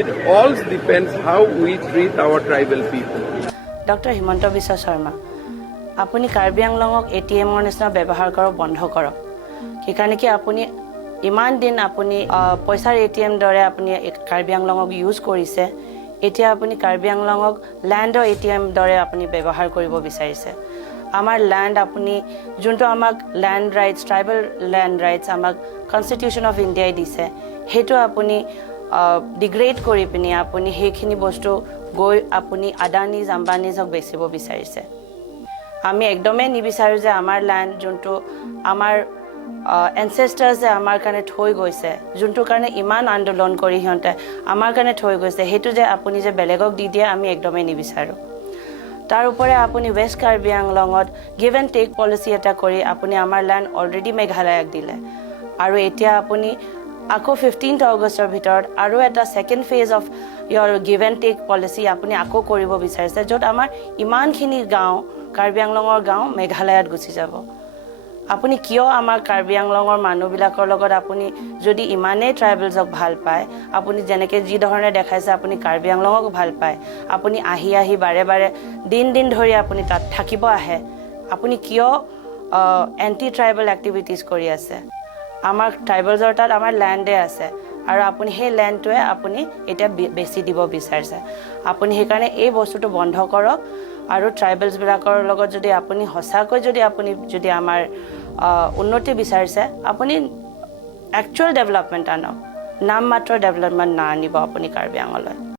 It all depends how we treat our tribal people. Dr. Himanta Biswa Sharma, আপুনি কাৰ্বি আংলঙক ATMৰ নিচিনা ব্যৱহাৰ কৰক বন্ধ কৰক কিকাৰণে কি আপুনি ইমান দিন আপুনি পইচাৰ ATM দৰে আপুনি কাৰ্বি আংলঙক ইউজ কৰিছে এতিয়া আপুনি কাৰ্বি আংলঙক ল্যান্ডৰ ATM দৰে আপুনি ব্যৱহাৰ কৰিব বিচাৰিছে আমাৰ ল্যান্ড আপুনি যোনটো আমাক land rights tribal land rights আমাক কনস্টিটিউশন অফ ইণ্ডিয়াই দিছে হেতু আপুনি ডিগ্ৰেড কৰি পিনি আপুনি হেখিনি বস্তু গৈ আপুনি আদানিজ আম্বানিজক বেচিব বিচাৰিছে আমি একদমেই নিবিচাৰো যে আমাৰ ল্যান্ড যোনটো আমাৰ এনসেস্টাৰ্স আমাৰ কাৰণে থৈ গৈছে যোনটো কাৰণে ইমান আন্দোলন কৰি হিয়ন্তে আমাৰ কাৰণে থৈ গৈছে হেতু যে আপুনি যে বেলেগক দি দিয়ে আমি একদমেই নিবিচাৰো তাৰ উপৰে আপুনি ওয়েষ্ট কাৰ্বি আংলঙত গিভ এণ্ড টেক পলিচি এটা কৰি আপুনি আমাৰ ল্যান্ড অলৰেডি মেঘালয়ক দিলে আৰু এতিয়া আপুনি আকৌ 15th অগষ্টৰ ভিতৰত আৰু এটা second phase of year give and take policy আপুনি আকৌ কৰিব বিচাৰিছে য'ত আমাৰ ইমানখিনি গাঁও কাৰ্বি আংলঙৰ গাঁও মেঘালয়ত গুচি যাব আপুনি কিয় আমাৰ কাৰ্বি আংলঙৰ মানুহবিলাকৰ লগত আপুনি যদি ইমানেই ট্ৰাইবেলছক ভাল পায় আপুনি যেনেকৈ যি ধৰণে দেখাইছে আপুনি কাৰ্বি আংলঙক ভাল পায় আপুনি আহি আহি বাৰে বাৰে দিন ধৰি আপুনি তাত থাকিব আহে আপুনি কিয় এন্টি ট্ৰাইবেল এক্টিভিটিজ কৰি আছে আমাৰ ট্ৰাইবেলছৰ তাত আমাৰ ল্যান্ডে আছে আৰু আপুনি সেই ল্যান্ডটোৱে আপুনি এটা বেছি দিব বিচাৰিছে আপুনি সেইকাৰণে এই বস্তুটো বন্ধ কৰক আৰু ট্ৰাইবেলছ বিলাকৰ লগত যদি আপুনি হসাকৈ যদি আমাৰ উন্নতি বিচাৰিছে আপুনি একচুয়াল ডেভেলপমেন্ট আনক নাম মাত্ৰ ডেভেলপমেন্ট না আনিব আপুনি কাৰ্বি আংলঙলৈ